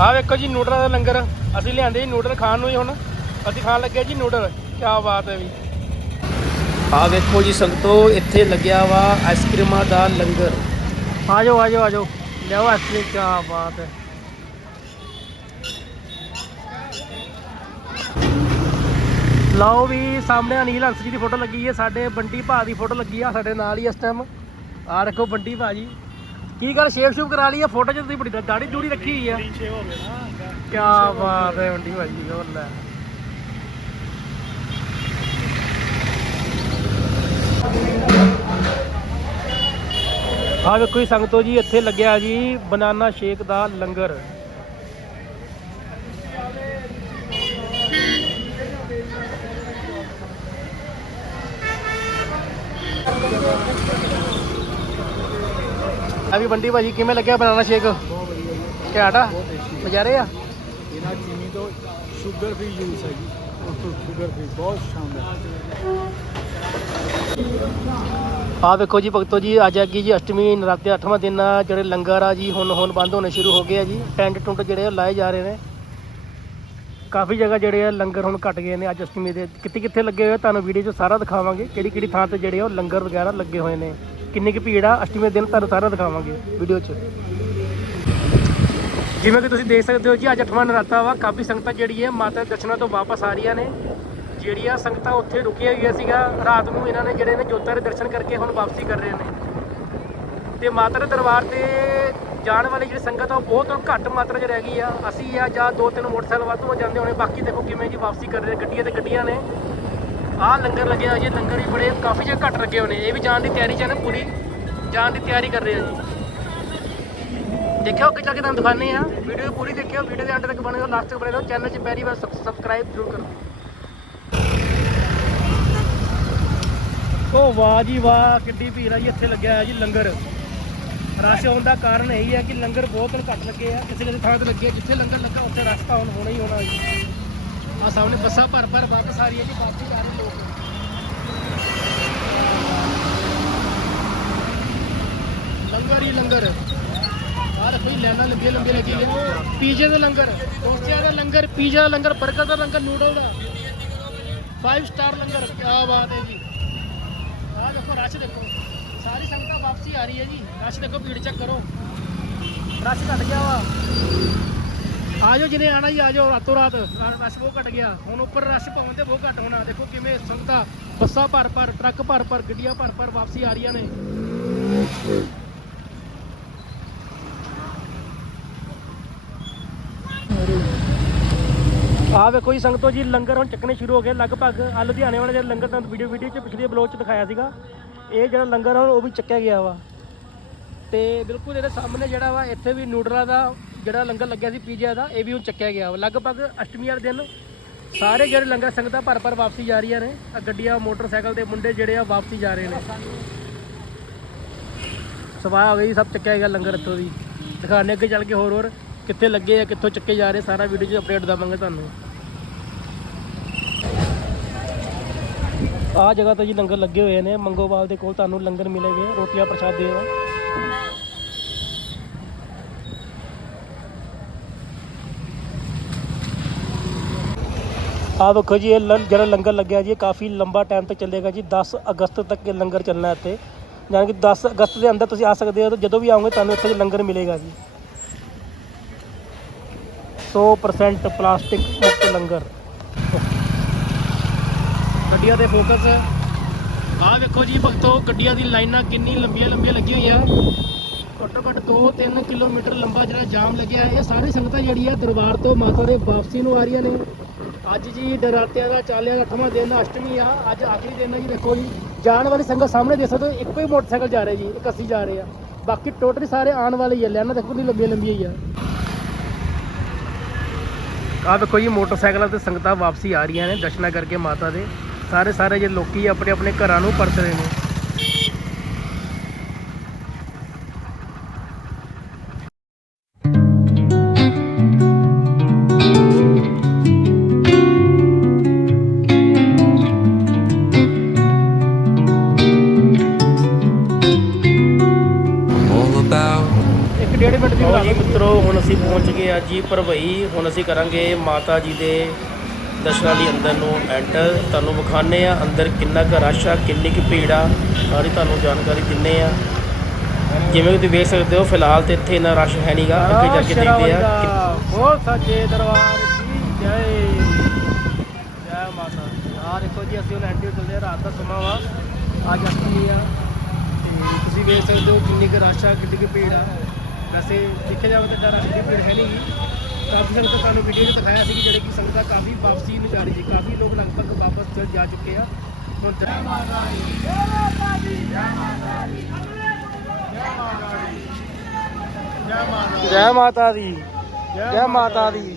ਆ ਵੇਖੋ ਜੀ ਨੂਡਲਾਂ ਦਾ ਲੰਗਰ। ਅਸੀਂ ਲਿਆਂਦੇ ਜੀ ਨੂਡਲ ਖਾਣ ਨੂੰ ਹੀ ਹੁਣ। ਅਸੀਂ ਖਾਣ ਲੱਗੇ ਜੀ ਨੂਡਲ। ਕੀ ਬਾਤ ਹੈ ਵੀ। ਆ ਵੇਖੋ ਜੀ ਸੰਗਤੋ ਇੱਥੇ ਲੱਗਿਆ ਵਾ ਆਈਸਕ੍ਰੀਮਾਂ ਦਾ ਲੰਗਰ। ਆ ਜਾਓ ਆ ਜਾਓ ਆ ਜਾਓ ਲਿਆਓ ਆਈਸਕ੍ਰੀਮ ਕੀ ਬਾਤ। ਹੈ ਲਓ ਵੀ ਸਾਹਮਣੇ ਅਨੀਲ ਹੰਸ ਜੀ ਦੀ ਫੋਟੋ ਲੱਗੀ ਹੈ ਸਾਡੇ ਬੰਟੀ ਭਾ ਦੀ ਫੋਟੋ ਲੱਗੀ ਆ ਸਾਡੇ ਨਾਲ ਹੀ ਇਸ ਟਾਈਮ ਆ ਦੇਖੋ ਬੰਟੀ ਭਾਜੀ ਕੀ ਗੱਲ ਸ਼ੇਪ ਸ਼ੂਪ ਕਰਾ ਲਈ ਆ ਫੋਟੋ 'ਚ ਤੁਸੀਂ ਬੜੀ ਦਾੜੀ ਦੂੜੀ ਰੱਖੀ ਹੋਈ ਆ? ਕੀ ਬਾਤ ਹੈ ਬੰਟੀ ਭਾਜੀ ਉਹ ਲੈ। ਆ ਵੇਖੋ ਜੀ ਸੰਗਤੋ ਜੀ ਇੱਥੇ ਲੱਗਿਆ ਜੀ ਬਨਾਨਾ ਸ਼ੇਕ ਦਾ ਲੰਗਰ। ਆ ਵੀ ਬੰਟੀ ਭਾਜੀ ਕਿਵੇਂ ਲੱਗਿਆ ਬਨਾਨਾ ਸ਼ੇਕ? ਬਹੁਤ ਵਧੀਆ ਜੀ। ਘੈਂਟ ਆ ਨਜ਼ਾਰੇ ਆ? ਇਹਨਾਂ ਚੀਨੀ ਤੋਂ ਸ਼ੂਗਰ ਫ੍ਰੀ ਯੂਜ਼ ਹੈ ਜੀ। ਸ਼ੂਗਰ ਫ੍ਰੀ ਬਹੁਤ ਸ਼ਾਨਦਾਰ। ਆਹ ਵੇਖੋ ਜੀ ਭਗਤੋ ਜੀ, ਅੱਜ ਅੱਗੀ ਜੀ ਅਸ਼ਟਮੀ, ਨਰਾਤੇ 8ਵਾਂ ਦਿਨ ਆ, ਜਿਹੜੇ ਲੰਗਰ ਆ ਜੀ, ਹੁਣ ਹੁਣ ਬੰਦ ਹੋਣੇ ਸ਼ੁਰੂ ਹੋ ਗਏ ਆ ਜੀ। ਟੈਂਟ ਟੁੰਟ ਜਿਹੜੇ ਆ ਲਾਏ ਜਾ ਰਹੇ ਨੇ। ਕਾਫੀ ਜਗ੍ਹਾ ਜਿਹੜੇ ਆ ਲੰਗਰ ਹੁਣ ਘਟ ਗਏ ਨੇ ਅੱਜ ਅਸ਼ਟਮੀ ਦੇ। ਕਿੱਥੇ ਕਿੱਥੇ ਲੱਗੇ ਹੋਏ ਤੁਹਾਨੂੰ ਵੀਡੀਓ 'ਚ ਸਾਰਾ ਦਿਖਾਵਾਂਗੇ। ਕਿਹੜੀ ਕਿਹੜੀ ਥਾਂ ਤੇ ਜਿਹੜੇ ਆ ਉਹ ਲੰਗਰ ਵਗੈਰਾ ਲੱਗੇ ਹੋਏ ਨੇ। ਕਿੰਨੀ ਕੁ ਭੀੜ ਆ? ਅਸ਼ਟਮੀ ਦੇ ਦਿਨ ਤੁਹਾਨੂੰ ਸਾਰਾ ਦਿਖਾਵਾਂਗੇ ਵੀਡੀਓ 'ਚ। ਜਿਵੇਂ ਕਿ ਤੁਸੀਂ ਦੇਖ ਸਕਦੇ ਹੋ ਜੀ, ਅੱਜ 8ਵਾਂ ਨਰਾਤਾ ਵਾ। ਕਾਫੀ ਸੰਗਤਾਂ ਜਿਹੜੀ ਹੈ ਮਾਤਾ ਦੇ ਦਰਸ਼ਨਾਂ ਤੋਂ ਵਾਪਸ ਆ ਰਹੀਆਂ ਨੇ। ਜਿਹੜੀਆਂ ਸੰਗਤਾਂ ਉੱਥੇ ਰੁਕੀਆਂ ਹੋਈਆਂ ਸੀਗਾ ਰਾਤ ਨੂੰ ਇਹਨਾਂ ਨੇ ਜਿਹੜੇ ਨੇ ਜੋਤਾਂ ਦੇ ਦਰਸ਼ਨ ਕਰਕੇ ਹੁਣ ਵਾਪਸੀ ਕਰ ਰਹੇ ਨੇ। ਤੇ ਮਾਤਾ ਦਰਬਾਰ ਤੇ ਜਾਣ ਵਾਲੀ ਜਿਹੜੀ ਸੰਗਤ ਆ, ਉਹ ਬਹੁਤ ਘੱਟ ਮਾਤਰਾ 'ਚ ਰਹਿ ਗਈ ਆ। ਅਸੀਂ ਆ ਜਾਂ ਦੋ ਤਿੰਨ ਮੋਟਰਸਾਈਕਲ ਵਾਧੂ ਹੋ ਜਾਂਦੇ ਹੋਣੇ, ਬਾਕੀ ਦੇਖੋ ਕਿਵੇਂ ਜੀ ਵਾਪਸੀ ਕਰ ਰਹੇ ਗੱਡੀਆਂ ਤੇ ਗੱਡੀਆਂ ਨੇ। ਆਹ ਲੰਗਰ ਲੱਗਿਆ ਜੀ, ਲੰਗਰ ਵੀ ਬੜੇ ਕਾਫੀ ਜਿਹਾ ਘੱਟ ਲੱਗੇ ਹੋਣੇ ਇਹ ਵੀ ਜਾਣ ਦੀ ਤਿਆਰੀ 'ਚ ਨੇ ਪੂਰੀ, ਜਾਣ ਦੀ ਤਿਆਰੀ ਕਰ ਰਹੇ ਆ ਜੀ। ਦੇਖਿਓ ਅੱਗੇ ਜਾ ਕੇ ਤੁਹਾਨੂੰ ਦਿਖਾਣੇ ਆ। ਵੀਡੀਓ ਪੂਰੀ ਦੇਖਿਓ, ਵੀਡੀਓ ਦੇ ਅੰਤ ਤੱਕ ਬਣੇ ਰਹੋ ਲਾਸਟ ਤੱਕ ਬਣੇ ਰਹੋ ਚੈਨਲ 'ਚ ਪਹਿਲੀ ਵਾਰ ਸਬਸਕ੍ਰਾਈਬ ਜ਼ਰੂਰ ਕਰੋ। ਓ ਵਾਹ ਜੀ ਵਾਹ, ਕਿੱਡੀ ਭੀੜ ਆ ਜੀ, ਇੱਥੇ ਲੱਗਿਆ ਹੈ ਜੀ ਲੰਗਰ। ਰਸ਼ ਹੋਣ ਦਾ ਕਾਰਨ ਇਹ ਹੈ ਕਿ ਲੰਗਰ ਬਹੁਤ ਘੱਟ ਲੱਗੇ ਆ। ਕਿਸੇ ਕਿਸੇ ਥਾਂ ਤੇ ਲੱਗੇ ਆ। ਜਿੱਥੇ ਲੰਗਰ ਲੱਗਾ, ਉੱਥੇ ਰਸ਼ ਤਾਂ ਹੁਣ ਹੋਣਾ ਹੀ ਹੋਣਾ ਜੀ। ਆ ਸਾਹਮਣੇ ਬੱਸਾਂ ਭਰ ਭਰ ਵਾਪਸ ਆ ਰਹੀ ਜੀ ਵਾਪਸ ਆ ਰਹੇ ਲੋਕ। ਲੰਗਰ ਹੀ ਲੰਗਰ। ਆ ਦੇਖੋ ਜੀ ਲੈਣਾ ਲੱਗੇ ਲੰਬੇ ਲੱਗੀ ਹੋਏ ਪੀਜ਼ੇ ਦਾ ਲੰਗਰ ਕੋਸਤਿਆਂ ਦਾ ਲੰਗਰ, ਪੀਜ਼ਾ ਦਾ ਲੰਗਰ 버ਗਰ ਦਾ ਲੰਗਰ, ਨੂਡਲ ਦਾ। 5 ਸਟਾਰ ਲੰਗਰ ਕੀ ਬਾਤ ਹੈ ਜੀ। ਦੇਖੋ, ਰਸ਼ ਦੇਖੋ। ਸਾਰੀ ਸੰਗਤਾਂ ਵਾਪਸੀ ਆ ਰਹੀ ਹੈ ਜੀ। ਰਸ਼ ਦੇਖੋ, ਭੀੜ ਚੈੱਕ ਕਰੋ। ਰਸ਼ ਘਟ ਗਿਆ ਵਾ। ਆ ਜਾਓ ਜਿਹਨੇ ਆਣਾ ਜੀ ਆ ਜਾਓ ਰਾਤੋਂ। ਰਾਤ ਰਸ਼ ਬਹੁਤ ਘਟ ਗਿਆ। ਹੁਣ ਉੱਪਰ ਰਸ਼ ਪਾਉਣ ਤੇ ਬਹੁਤ ਘਟ ਹੋਣਾ। ਦੇਖੋ ਕਿਵੇਂ ਸੰਗਤਾਂ ਬੱਸਾਂ ਭਰ ਭਰ ਟਰੱਕ ਭਰ ਭਰ ਗੱਡੀਆਂ ਭਰ ਭਰ ਵਾਪਸੀ ਆ ਰਹੀਆਂ ਨੇ। ਆ ਵੇਖੋ ਜੀ, ਸੰਗਤੋ ਜੀ, ਲੰਗਰ ਹੁਣ ਚੱਕਣੇ ਸ਼ੁਰੂ ਹੋ ਗਏ। ਲਗਭਗ ਆ ਲੁਧਿਆਣੇ ਵਾਲੇ ਜਿਹੜਾ ਲੰਗਰ ਤੁਹਾਨੂੰ ਵੀਡੀਓ ਵੀਡੀਓ ਚ ਪਿਛਲੇ ਬਲੌਗ ਚ ਦਿਖਾਇਆ ਸੀਗਾ। ਇਹ ਜਿਹੜਾ ਲੰਗਰ ਆ, ਉਹ ਵੀ ਚੱਕਿਆ ਗਿਆ ਵਾ। ਤੇ ਬਿਲਕੁਲ ਇਹਦੇ ਸਾਹਮਣੇ ਜਿਹੜਾ ਵਾ, ਇੱਥੇ ਵੀ ਨੂਡਲਾਂ ਦਾ ਜਿਹੜਾ ਲੰਗਰ ਲੱਗਿਆ ਸੀ, ਪੀਜ਼ਾ ਦਾ, ਇਹ ਵੀ ਹੁਣ ਚੱਕਿਆ ਗਿਆ ਵਾ। ਲਗਭਗ ਅਸ਼ਟਮੀ ਵਾਲੇ ਦਿਨ ਸਾਰੇ ਜਿਹੜੇ ਲੰਗਰ ਸੰਗਤਾਂ ਭਰ ਭਰ ਵਾਪਸੀ ਜਾ ਰਹੀਆਂ ਨੇ। ਆ ਗੱਡੀਆਂ, ਮੋਟਰਸਾਈਕਲ ਤੇ ਮੁੰਡੇ ਜਿਹੜੇ ਆ, ਵਾਪਸੀ ਜਾ ਰਹੇ ਨੇ। ਸਵਾਹ ਹੋ ਗਈ ਸਭ ਚੱਕਿਆ ਗਿਆ ਲੰਗਰ ਇੱਥੋਂ ਦੀ। ਦਿਖਾਣੇ ਅੱਗੇ ਚੱਲ ਕੇ ਹੋਰ ਹੋਰ ਕਿੱਥੇ ਲੱਗੇ ਆ, ਕਿੱਥੋਂ ਚੱਕੇ ਜਾ ਰਹੇ ਸਾਰਾ ਵੀਡੀਓ 'ਚ ਅਪਡੇਟ ਦਵਾਂਗੇ ਤੁਹਾਨੂੰ। ਆਹ ਜਗ੍ਹਾ ਤੇ ਜੀ ਲੰਗਰ ਲੱਗੇ ਹੋਏ ਨੇ, ਮੰਗੋਵਾਲ ਦੇ ਕੋਲ ਤੁਹਾਨੂੰ ਲੰਗਰ ਮਿਲੇਗੇ ਰੋਟੀਆਂ ਪ੍ਰਸ਼ਾਦੇ ਦਾ ਆ ਵੇਖੋ ਜੀ, ਇਹ ਲੰ- ਜਿਹੜਾ ਲੰਗਰ ਲੱਗਿਆ ਜੀ, ਇਹ ਕਾਫੀ ਲੰਬਾ ਟਾਈਮ ਤੱਕ ਚੱਲੇਗਾ ਜੀ 10 ਅਗਸਤ ਤੱਕ ਇਹ ਲੰਗਰ ਚੱਲਣਾ ਇੱਥੇ। ਯਾਨੀ ਕਿ 10 ਅਗਸਤ ਦੇ ਅੰਦਰ ਤੁਸੀਂ ਆ ਸਕਦੇ ਹੋ, ਤੇ ਜਦੋਂ ਵੀ ਆਓਗੇ ਤੁਹਾਨੂੰ ਇੱਥੇ ਲੰਗਰ ਮਿਲੇਗਾ ਜੀ। 100% ਪਲਾਸਟਿਕ ਮੁਕਤ ਲੰਗਰ। ਗੱਡੀਆਂ ਤੇ ਫੋਕਸ ਆਹ ਵੇਖੋ ਜੀ ਭਗਤੋ, ਗੱਡੀਆਂ ਦੀ ਲਾਈਨਾਂ ਕਿੰਨੀ ਲੰਬੀਆਂ ਲੰਬੀਆਂ ਲੱਗੀਆਂ ਹੋਈਆਂ। ਘੱਟੋ ਘੱਟ 2-3 ਕਿਲੋਮੀਟਰ ਲੰਬਾ ਜਿਹੜਾ ਜਾਮ ਲੱਗਿਆ ਇਹ ਸਾਰੀ ਸੰਗਤਾਂ ਜਿਹੜੀ ਆ ਦਰਬਾਰ ਤੋਂ ਮਾਤਾ ਦੇ ਵਾਪਸੀ ਨੂੰ ਆ ਰਹੀਆਂ ਨੇ। ਅੱਜ ਜੀ ਨਰਾਤਿਆਂ ਦਾ ਚਾਲਿਆਂ ਦਾ 8ਵਾਂ ਦਿਨ, ਅਸ਼ਟਮੀ ਆ। ਅੱਜ ਆਖਰੀ ਦਿਨ ਹੈ ਜੀ ਦੇਖੋ ਜੀ। ਜਾਣ ਵਾਲੀ ਸੰਗਤ ਸਾਹਮਣੇ ਦੇਖ ਸਕਦੇ ਹੋ, ਇੱਕੋ ਹੀ ਮੋਟਰਸਾਈਕਲ ਜਾ ਰਿਹਾ ਜੀ, ਇੱਕ ਅਸੀਂ ਜਾ ਰਹੇ ਆ ਬਾਕੀ ਟੋਟਲੀ ਸਾਰੇ ਆਉਣ ਵਾਲੇ ਹੀ ਆ ਲੈਣਾ ਦੇਖੋ ਕਿੰਨੀ ਲੰਬੀਆਂ ਲੰਬੀਆਂ ਹੀ ਆ ਆਹ ਦੇਖੋ ਜੀ, ਮੋਟਰਸਾਈਕਲਾਂ ਤੇ ਸੰਗਤਾਂ ਵਾਪਸੀ ਆ ਰਹੀਆਂ ਨੇ, ਦਰਸ਼ਨਾਂ ਕਰਕੇ ਮਾਤਾ ਦੇ। ਸਾਰੇ ਸਾਰੇ ਜੇ ਲੋਕੀ ਆਪਣੇ ਆਪਣੇ ਘਰਾਂ ਨੂੰ ਪਰਤ ਰਹੇ ਨੇ। ਮਿੰਟ ਦੀ ਮਿੱਤਰੋ ਹੁਣ ਅਸੀਂ ਪਹੁੰਚ ਗਏ ਆ ਜੀ ਭਰਵਈ। ਹੁਣ ਅਸੀਂ ਕਰਾਂਗੇ ਮਾਤਾ ਜੀ ਦੇ ਦਰਸ਼ਨਾਂ ਲਈ ਅੰਦਰ ਨੂੰ ਐਂਟਰ ਤੁਹਾਨੂੰ ਵਿਖਾਣੇ ਆ ਅੰਦਰ ਕਿੰਨਾ ਕੁ ਰਸ਼ ਆ ਕਿੰਨੀ ਕੁ ਭੀੜ ਆ ਸਾਰੀ ਤੁਹਾਨੂੰ ਜਾਣਕਾਰੀ ਦਿੰਨੇ ਆ ਜਿਵੇਂ ਤੁਸੀਂ ਵੇਖ ਸਕਦੇ ਹੋ ਫਿਲਹਾਲ ਤੇ ਇੱਥੇ ਇੰਨਾ ਰਸ਼ ਹੈ ਨਹੀਂਗਾ ਅੱਗੇ ਜਾ ਕੇ ਦੇਖਦੇ ਆ ਬਹੁਤ ਸੱਚੇ ਦਰਬਾਰ ਕੀ ਜੈ। ਜੈ ਮਾਤਾ ਦੀ। ਆਹ ਦੇਖੋ ਜੀ ਅਸੀਂ ਹੁਣ ਐਂਟਰੀ ਚੱਲਦੇ ਆ ਰਾਤ ਦਾ ਸਮਾਂ ਵਾ। ਅੱਜ ਆ ਤੇ ਤੁਸੀਂ ਵੇਖ ਸਕਦੇ ਹੋ ਕਿੰਨੀ ਕੁ ਰਸ਼ ਆ ਕਿੰਨੀ ਕੁ ਭੀੜ ਆ। ਵੈਸੇ ਦੇਖਿਆ ਜਾਵੇ ਤਾਂ ਜ਼ਿਆਦਾ ਇੰਨੀ ਭੀੜ ਹੈ ਨਹੀਂਗੀ ਕਾਫੀ ਸੰਗਤ ਤੁਹਾਨੂੰ ਵੀਡੀਓ 'ਚ ਦਿਖਾਇਆ ਸੀ ਕਿ ਜਿਹੜੇ ਕਿ ਸੰਗਤਾਂ ਕਾਫੀ ਵਾਪਸੀ ਨੂੰ ਜਾ ਰਹੀ ਸੀ। ਕਾਫੀ ਲੋਕ ਲਗਭਗ ਵਾਪਸ ਚਲ ਜਾ ਚੁੱਕੇ ਆ। ਹੁਣ ਜੈ ਮਾਤਾ ਦੀ। ਜੈ ਮਾਤਾ ਦੀ। ਜੈ ਮਾਤਾ ਦੀ। ਜੈ ਮਾਤਾ ਦੀ। ਜੈ ਮਾਤਾ ਦੀ।